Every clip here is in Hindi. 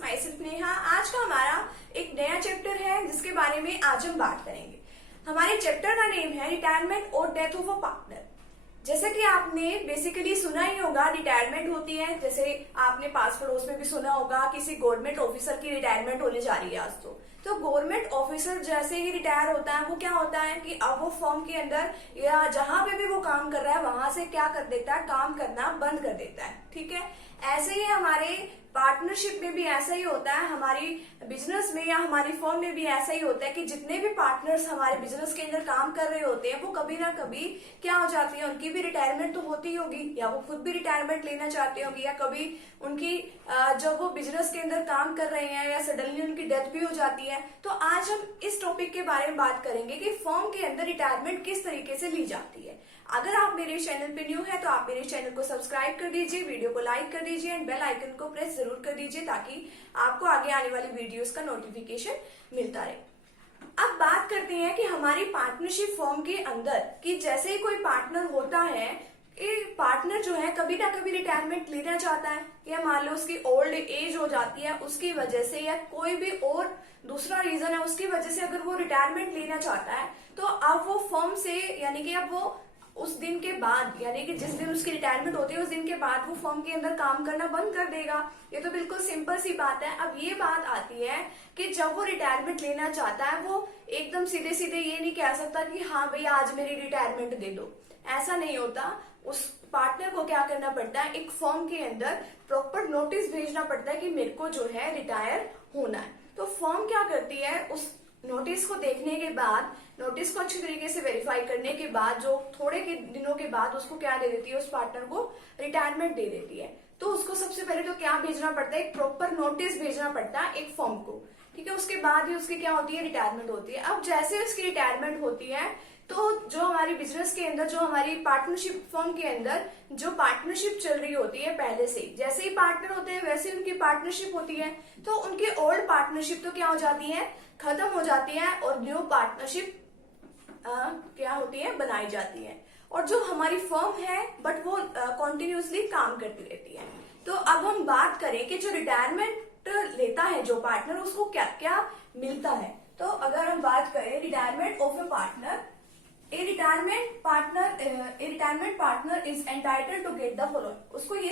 My self Neha. आज का हमारा एक नया चैप्टर है जिसके बारे में आज हम बात करेंगे। हमारे चैप्टर का नेम है रिटायरमेंट और डेथ ऑफ अ पार्टनर। जैसे कि आपने बेसिकली सुना ही होगा, रिटायरमेंट होती है, जैसे आपने पास पड़ोस में भी सुना होगा किसी गवर्नमेंट ऑफिसर की रिटायरमेंट होने जा रही है आज। तो गवर्नमेंट ऑफिसर जैसे ही रिटायर होता है वो क्या होता है कि अब वो फर्म के अंदर या जहां पे भी वो काम कर रहा है वहां से क्या कर देता है, काम करना बंद कर देता है। ठीक है, ऐसे ही हमारे पार्टनरशिप में भी ऐसा ही होता है, हमारी बिजनेस में या हमारी फर्म में भी ऐसा ही होता है कि जितने भी पार्टनर्स हमारे बिजनेस के अंदर काम कर रहे होते हैं वो कभी ना कभी क्या हो जाती है, उनकी भी रिटायरमेंट तो होती होगी या वो खुद भी रिटायरमेंट लेना चाहते होंगे, या कभी उनकी जब वो बिजनेस के अंदर काम कर रहे हैं या सडनली उनकी डेथ भी हो जाती है। तो आज हम इस टॉपिक के बारे में बात करेंगे कि फर्म के अंदर रिटायरमेंट किस तरीके से ली जाती है। अगर आप मेरे चैनल पे न्यू है तो आप मेरे चैनल को सब्सक्राइब कर दीजिए, वीडियो को लाइक कर दीजिए एंड बेल आइकन को प्रेस जरूर कर दीजिए ताकि आपको आगे आने वाली वीडियोस का नोटिफिकेशन मिलता रहे। अब बात करते हैं कि हमारी पार्टनरशिप फर्म के अंदर कि जैसे ही कोई पार्टनर होता है, पार्टनर जो है कभी ना कभी रिटायरमेंट लेना चाहता है, या मान लो उसकी ओल्ड एज हो जाती है उसकी वजह से, या कोई भी और दूसरा रीजन है उसकी वजह से अगर वो रिटायरमेंट लेना चाहता है तो अब वो फर्म से यानी कि अब वो उस दिन के बाद यानी कि जिस दिन उसकी रिटायरमेंट होती है उस दिन के बाद वो फर्म के अंदर काम करना बंद कर देगा। ये तो बिल्कुल सिंपल सी बात है। अब ये बात आती है कि जब वो रिटायरमेंट लेना चाहता है वो एकदम सीधे सीधे ये नहीं कह सकता कि हाँ भैया आज मेरी रिटायरमेंट दे दो, ऐसा नहीं होता। उस पार्टनर को क्या करना पड़ता है, एक फर्म के अंदर प्रॉपर नोटिस भेजना पड़ता है कि मेरे को जो है रिटायर होना है। तो फर्म क्या करती है, उस नोटिस को देखने के बाद, नोटिस को अच्छी तरीके से वेरीफाई करने के बाद जो थोड़े के दिनों के बाद उसको क्या दे देती है, उस पार्टनर को रिटायरमेंट दे देती है। तो उसको सबसे पहले तो क्या भेजना पड़ता है, एक प्रॉपर नोटिस भेजना पड़ता है एक फर्म को। ठीक है, उसके बाद ही उसकी क्या होती है, रिटायरमेंट होती है। अब जैसे उसकी रिटायरमेंट होती है तो जो हमारी बिजनेस के अंदर, जो हमारी पार्टनरशिप फर्म के अंदर जो पार्टनरशिप चल रही होती है पहले से, जैसे ही पार्टनर होते हैं वैसे उनकी पार्टनरशिप होती है, तो उनकी ओल्ड पार्टनरशिप तो क्या हो जाती है, खत्म हो जाती है और न्यू पार्टनरशिप क्या होती है, बनाई जाती है। और जो हमारी फर्म है बट वो कॉन्टिन्यूसली काम करती रहती है। तो अब हम बात करें कि जो रिटायरमेंट लेता है जो पार्टनर, उसको क्या क्या मिलता है। तो अगर हम बात करें retirement of A partner, A retirement partner is entitled to get the following। उसको ये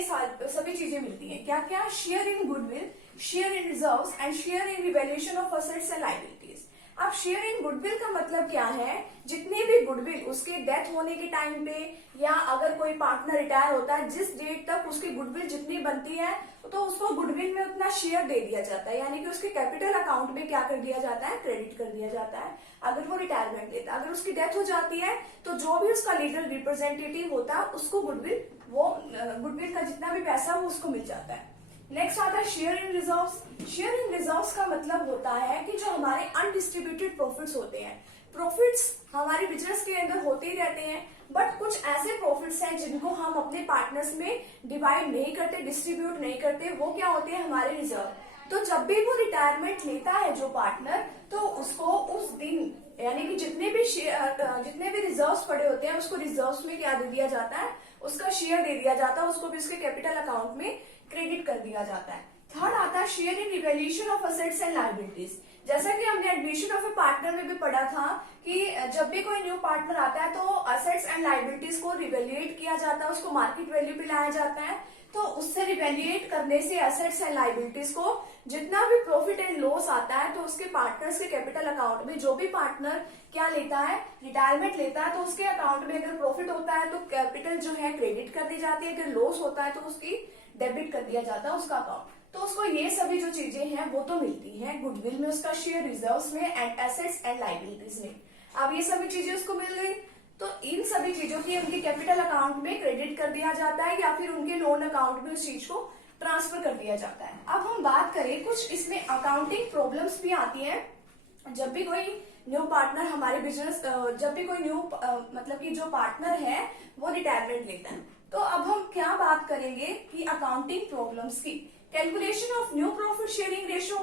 सभी चीजें मिलती हैं। क्या क्या, share in goodwill, share in reserves and share in revaluation of assets and liabilities. अब शेयर इन गुडविल का मतलब क्या है, जितने भी गुडविल उसके डेथ होने के टाइम पे या अगर कोई पार्टनर रिटायर होता है जिस डेट तक उसकी गुडविल जितनी बनती है तो उसको गुडविल में उतना शेयर दे दिया जाता है, यानी कि उसके कैपिटल अकाउंट में क्या कर दिया जाता है, क्रेडिट कर दिया जाता है अगर वो रिटायरमेंट लेता है। अगर उसकी डेथ हो जाती है तो जो भी उसका लीगल रिप्रेजेंटेटिव होता है उसको गुडविल का जितना भी पैसा वो उसको मिल जाता है। नेक्स्ट आता है share in reserves. Share in reserves का मतलब होता है कि जो हमारे अनडिस्ट्रीब्यूटेड प्रॉफिट्स होते हैं, प्रॉफिट्स हमारे बिजनेस के अंदर होते ही रहते हैं बट कुछ ऐसे प्रॉफिट्स हैं जिनको हम अपने पार्टनर्स में डिवाइड नहीं करते, डिस्ट्रीब्यूट नहीं करते, वो क्या होते हैं, हमारे रिजर्व। तो जब भी वो रिटायरमेंट लेता है जो पार्टनर, तो उसको उस दिन यानी कि जितने भी रिजर्व्स पड़े होते हैं उसको रिजर्व्स में क्या दे दिया जाता है, उसका शेयर दे दिया जाता है, उसको भी उसके कैपिटल अकाउंट में क्रेडिट कर दिया जाता है। थर्ड आता है share in revaluation of assets and liabilities. जैसा कि हमने एडमिशन ऑफ ए पार्टनर में भी पढ़ा था कि जब भी कोई न्यू पार्टनर आता है तो असेट्स एंड लायबिलिटीज को रिवैल्यूएट किया जाता है, उसको मार्केट वैल्यू पे लाया जाता है। तो उससे रिवैल्यूएट करने से असेट्स एंड लायबिलिटीज को जितना भी प्रॉफिट एंड लॉस आता है तो उसके पार्टनर्स के कैपिटल अकाउंट में, जो भी पार्टनर क्या लेता है, रिटायरमेंट लेता है, तो उसके अकाउंट में अगर प्रॉफिट होता है तो कैपिटल जो है क्रेडिट कर दी जाती है, अगर लॉस होता है तो उसकी डेबिट कर दिया जाता है उसका अकाउंट। तो उसको ये सभी जो चीजें हैं वो तो मिलती हैं गुडविल में, उसका शेयर रिजर्व्स में एंड एसेट्स एंड लायबिलिटीज में। अब ये सभी चीजें उसको मिल गई तो इन सभी चीजों की उनके कैपिटल अकाउंट में क्रेडिट कर दिया जाता है या फिर उनके लोन अकाउंट में उस चीज को ट्रांसफर कर दिया जाता है। अब हम बात करें, कुछ इसमें अकाउंटिंग प्रॉब्लम्स भी आती हैं जब भी कोई न्यू पार्टनर हमारे बिजनेस, जब भी कोई न्यू मतलब कि जो पार्टनर है वो रिटायरमेंट लेता है। तो अब हम क्या बात करेंगे कि अकाउंटिंग प्रॉब्लम्स की, calculation of new profit sharing ratio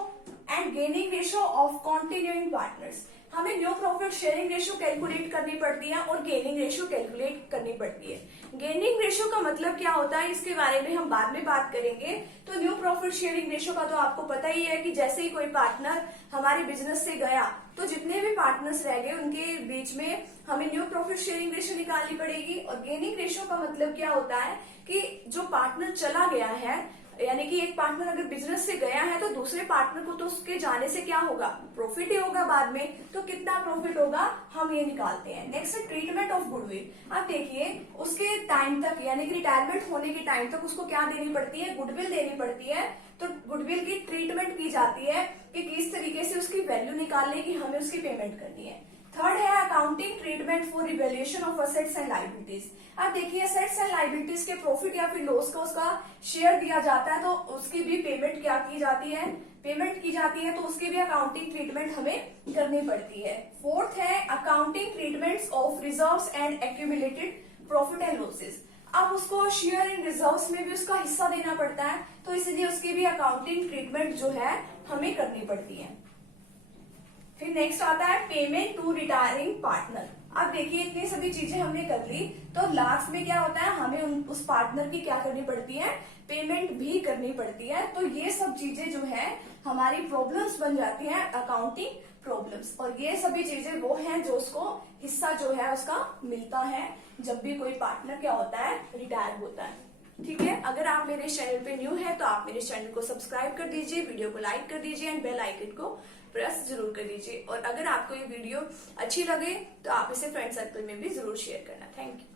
and gaining ratio of continuing partners. हमें new profit sharing ratio calculate करनी पड़ती है और गेनिंग रेशियो कैलकुलेट करनी पड़ती है। गेनिंग रेशियो का मतलब क्या होता है इसके बारे में हम बाद में बात करेंगे। तो न्यू प्रॉफिट शेयरिंग रेशियो का तो आपको पता ही है कि जैसे ही कोई पार्टनर हमारे बिजनेस से गया तो जितने भी पार्टनर्स रह गए उनके बीच में हमें न्यू प्रॉफिट शेयरिंग रेशियो निकालनी पड़ेगी। और गेनिंग रेशियो का मतलब क्या होता है कि जो पार्टनर चला गया है, यानी कि एक पार्टनर अगर बिजनेस से गया है तो दूसरे पार्टनर को तो उसके जाने से क्या होगा, प्रॉफिट ही होगा बाद में। तो कितना प्रॉफिट होगा हम ये निकालते हैं। नेक्स्ट है ट्रीटमेंट ऑफ गुडविल। अब देखिए उसके टाइम तक यानी कि रिटायरमेंट होने के टाइम तक उसको क्या देनी पड़ती है, गुडविल देनी पड़ती है। तो गुडविल की ट्रीटमेंट की जाती है कि किस तरीके से उसकी वैल्यू निकालने की हमें उसकी पेमेंट करनी है। थर्ड है accounting treatment for evaluation of assets and liabilities. अब देखिए असेट्स एंड लायबिलिटीज के प्रॉफिट या फिर लॉस का उसका शेयर दिया जाता है तो उसकी भी पेमेंट क्या की जाती है, पेमेंट की जाती है। तो उसकी भी अकाउंटिंग ट्रीटमेंट हमें करनी पड़ती है। फोर्थ है accounting treatment of reserves and accumulated profit and losses. अब उसको शेयर इन रिजर्व्स में भी उसका हिस्सा देना पड़ता है तो इसलिए उसकी भी अकाउंटिंग ट्रीटमेंट जो है हमें करनी पड़ती है। फिर नेक्स्ट आता है पेमेंट टू रिटायरिंग पार्टनर। अब देखिए इतनी सभी चीजें हमने कर ली तो लास्ट में क्या होता है, हमें उस पार्टनर की क्या करनी पड़ती है, पेमेंट भी करनी पड़ती है। तो ये सब चीजें जो है हमारी प्रॉब्लम्स बन जाती हैं, अकाउंटिंग प्रॉब्लम्स। और ये सभी चीजें वो हैं जो उसको हिस्सा जो है उसका मिलता है जब भी कोई पार्टनर क्या होता है, रिटायर होता है। ठीक है, अगर आप मेरे चैनल पे न्यू है तो आप मेरे चैनल को सब्सक्राइब कर दीजिए, वीडियो को लाइक कर दीजिए एंड बेल आइकन को प्रेस जरूर कर दीजिए। और अगर आपको ये वीडियो अच्छी लगे तो आप इसे फ्रेंड सर्कल में भी जरूर शेयर करना। Thank you.